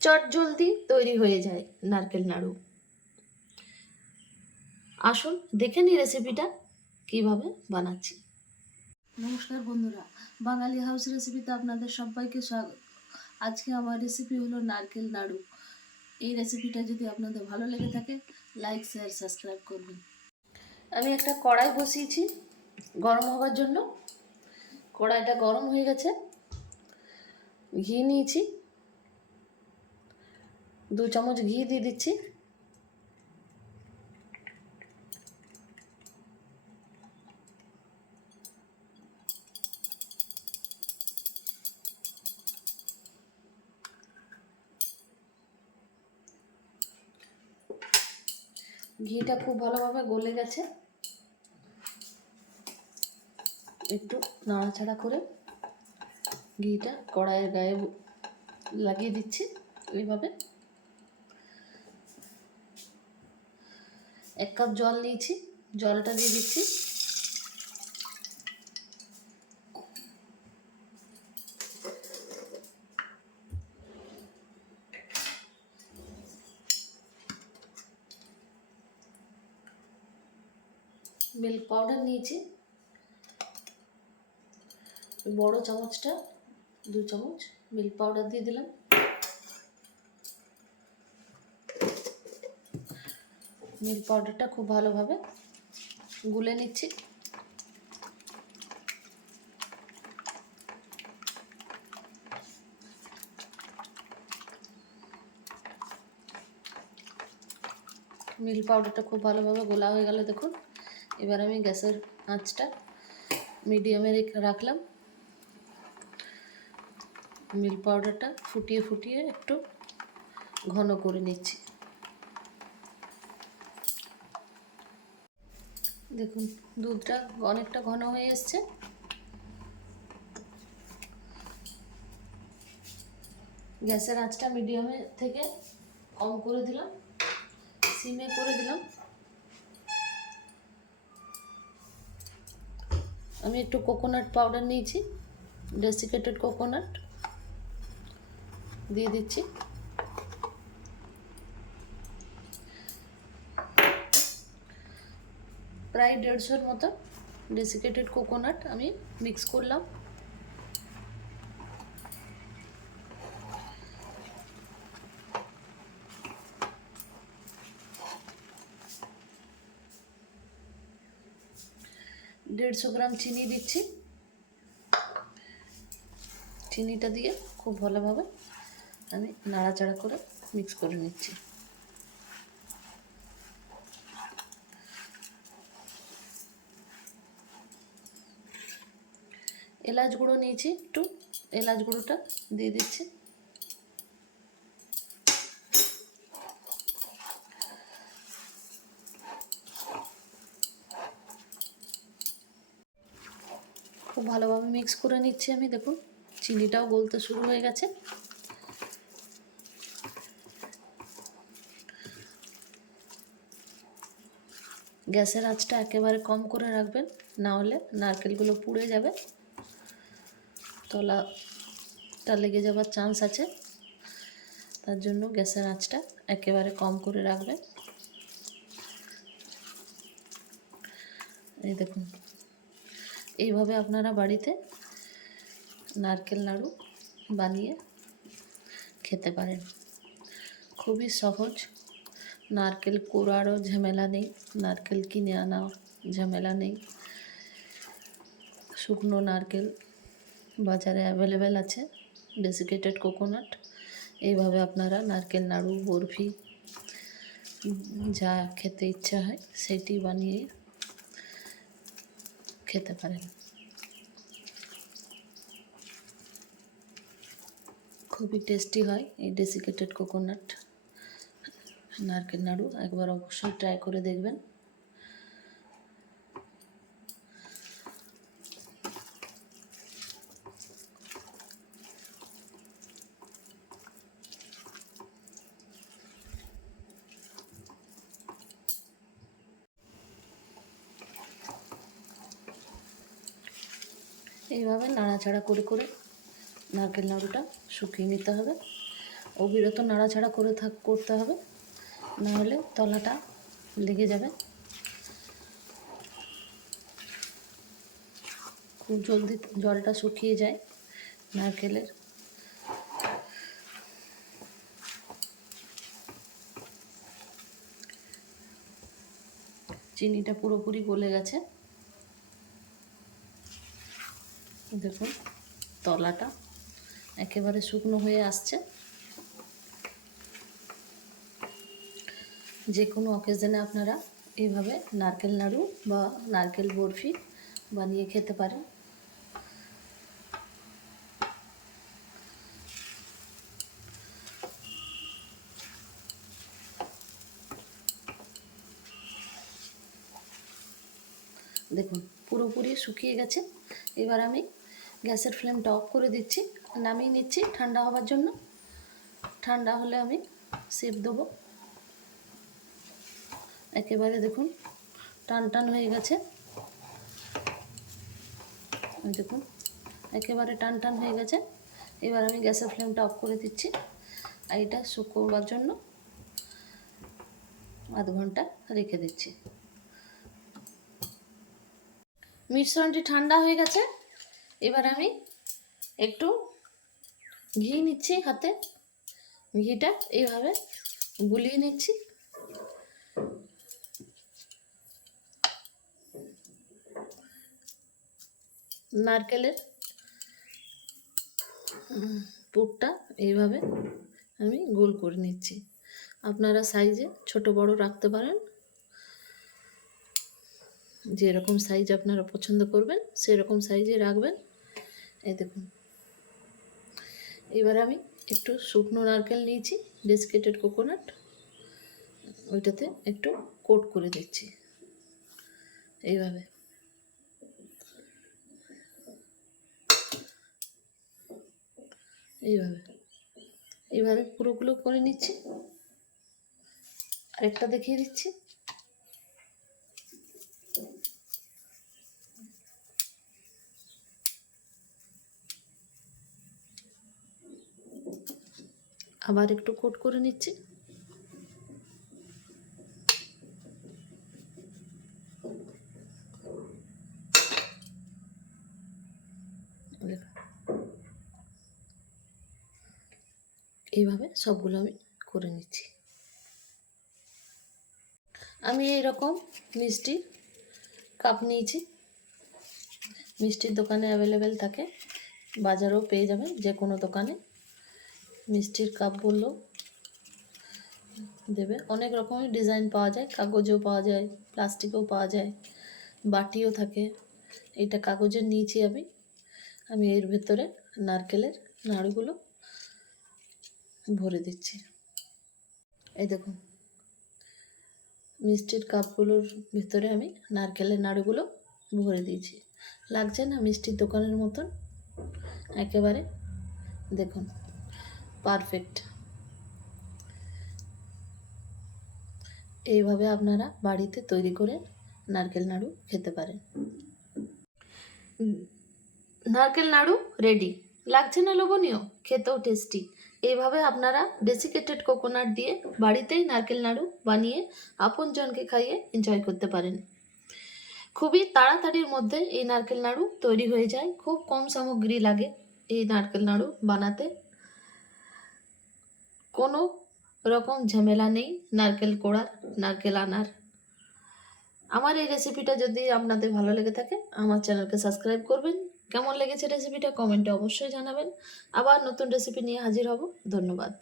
চট জলদি তৈরি হয়ে যায় নারকেল নাড়ু। আসুন দেখে নিই রেসিপিটা কীভাবে বানাচ্ছি। নমস্কার বন্ধুরা, বাঙালি হাউস রেসিপিতে আপনাদের সবাইকে স্বাগত। আজকে আমার রেসিপি হলো নারকেল নাড়ু। এই রেসিপিটা যদি আপনাদের ভালো লেগে থাকে লাইক শেয়ার সাবস্ক্রাইব করবেন। আমি একটা কড়াই বসিয়েছি গরম হওয়ার জন্য। কড়াইটা গরম হয়ে গেছে। ঘি নিয়েছি। দু চামচ ঘি দিয়ে দিচ্ছি। ঘিটা খুব ভালোভাবে গলে গেছে। একটু নাড়াচাড়া করে ঘিটা কড়াইয়ের গায়ে লাগিয়ে দিচ্ছি এইভাবে। এক কাপ জল নিয়েছি জলটা দিয়ে দিচ্ছি। মিল্ক পাউডার নিয়েছি। বড় চামচটা, দু চামচ মিল্ক পাউডার দিয়ে দিলাম। মিল্ক পাউডারটা খুব ভালোভাবে গুলে নিচ্ছি। মিল্ক পাউডারটা খুব ভালোভাবে গোলা হয়ে গেল দেখুন। এবার আমি গ্যাসের আঁচটা মিডিয়ামে রাখলাম। মিল্ক পাউডারটা ফুটিয়ে ফুটিয়ে একটু ঘন করে নিচ্ছি। দেখুন, দুধটা অনেকটা ঘন হয়ে এসছে। গ্যাসের আঁচটা মিডিয়ামে থেকে কম করে দিলাম, সিমে করে দিলাম। আমি একটু কোকোনাট পাউডার নিয়েছি, ডেসিকেটেড কোকোনাট দিয়ে দিচ্ছি। প্রায় দেড়শোর মতো ডেসিকেটেড কোকোনাট আমি মিক্স করলাম। দেড়শো গ্রাম চিনি দিচ্ছি। চিনিটা দিয়ে খুব ভালোভাবে আমি নাড়াচাড়া করে মিক্স করে নিচ্ছি। এলাচ গুঁড়ো নিয়েছি, একটু এলাচ গুঁড়োটা দিয়ে দিচ্ছি। খুব ভালোভাবে মিক্স করে নিচ্ছি আমি, দেখুন, চিনিটাও গলতে শুরু হয়ে গেছে। গ্যাসের আঁচটা একেবারে কম করে রাখবেন, না হলে নারকেলগুলো পুড়ে যাবে। তলাটা লেগে যাওয়ার চান্স আছে। তার জন্য গ্যাসের আঁচটা একেবারে কম করে রাখবেন এই দেখুন, এইভাবে আপনারা বাড়িতে নারকেল নাড়ু বানিয়ে খেতে পারেন। খুবই সহজ। নারকেল কোড়ারও ঝামেলা নেই, নারকেল কিনে আনা ঝামেলা নেই। শুকনো নারকেল বাজারে অ্যাভেলেবেল আছে ডেসিকেটেড কোকোনাট এইভাবে আপনারা নারকেল, নাড়ু, বরফি, যা খেতে ইচ্ছা হয়, সেটি বানিয়ে খেতে পারেন। খুবই টেস্টি হয় এই ডেসিকেটেড কোকোনাট নারকেল, নাড়ু, একবার অবশ্যই ট্রাই করে দেখবেন। এইভাবে নাড়াচাড়া করে করে নারকেল নাড়ুটা শুকিয়ে নিতে হবে। অবিরত নাড়াচাড়া করে থাক, করতে হবে। নাহলে তলাটা লেগে যাবে। খুব জলদি জলটা শুকিয়ে যায় নারকেলের। চিনিটা পুরোপুরি গলে গেছে। দেখুন, তলাটা একেবারে শুকনো হয়ে আসছে। যে কোনো অকেশনে আপনারা এইভাবে নারকেল নাড়ু বা নারকেল বরফি বানিয়ে খেতে পারেন। দেখুন, পুরোপুরি শুকিয়ে গেছে। এবার আমি গ্যাসের ফ্লেমটা অফ করে দিচ্ছি, নামিয়ে নিচ্ছি ঠান্ডা হওয়ার জন্য। ঠান্ডা হলে আমি সেপ দেবো। একেবারে দেখুন, টান টান হয়ে গেছে। দেখুন, একেবারে টান টান হয়ে গেছে। এবার আমি গ্যাসের ফ্লেমটা অফ করে দিচ্ছি, আর এটা শুকোবার জন্য আধ ঘণ্টা রেখে দিচ্ছি। মিশ্রণটি ঠান্ডা হয়ে গেছে। এবার আমি একটু ঘি নিচ্ছি হাতে। ঘিটা এইভাবে গুলিয়ে নিচ্ছি। নারকেলের পুরটা এইভাবে আমি গোল করে নিচ্ছি। আপনারা সাইজে ছোট বড় রাখতে পারেন। যেরকম সাইজ আপনারা পছন্দ করবেন, সেরকম সাইজে রাখবেন। এই দেখুন। এবার আমি একটু শুকনো নারকেল নিয়েছি ডেসকেটেড কোকোনাট ওইটাতে একটু কোট করে দিচ্ছি। এইভাবে। এইভাবে। এইভাবে পুরোগুলো করে নিচ্ছি। আরেকটা দেখিয়ে দিচ্ছি। আবার একটু কোট করে নিচ্ছি। এইভাবে সবগুলো আমি করে নিচ্ছি। আমি এইরকম মিষ্টি কাপ নিয়েছি। মিষ্টির দোকানে অ্যাভেলেবেল থাকে, বাজারেও পেয়ে যাবেন যে কোনো দোকানে। মিষ্টির কাপ বললেও দেবে। অনেক রকমের ডিজাইন পাওয়া যায়। কাগজেও পাওয়া যায় প্লাস্টিকও পাওয়া যায়, বাটিও থাকে। এটা কাগজের নিয়েছি আমি আমি এর ভেতরে নারকেলের নাড়ুগুলো ভরে দিচ্ছি। এই দেখুন। মিষ্টির কাপগুলোর ভিতরে আমি নারকেলের নাড়ুগুলো ভরে দিয়েছি। লাগছে না মিষ্টির দোকানের মতন? একেবারে, দেখুন। পারফেক্ট। এইভাবে আপনারা বাড়িতে তৈরি করে নারকেল নাড়ু খেতে পারেন। নারকেল নাড়ু রেডি লাগছে না লোভনীয়? খেতেও টেস্টি এইভাবে আপনারা ডেসিকেটেড কোকোনাট দিয়ে বাড়িতেই নারকেল নাড়ু বানিয়ে আপনজনকে খাইয়ে এনজয় করতে পারেন। খুবই তাড়াতাড়ির মধ্যে এই নারকেল নাড়ু তৈরি হয়ে যায়। খুব কম সামগ্রী লাগে এই নারকেল নাড়ু বানাতে। কোনো রকম ঝামেলা নেই, নারকেল কোড়ার, নারকেল আনার। আমার এই রেসিপিটা যদি আপনাদের ভালো লেগে থাকে, আমার চ্যানেলকে সাবস্ক্রাইব করবেন। কেমন লেগেছে রেসিপিটা কমেন্টে অবশ্যই জানাবেন। আবার নতুন রেসিপি নিয়ে হাজির হব। ধন্যবাদ।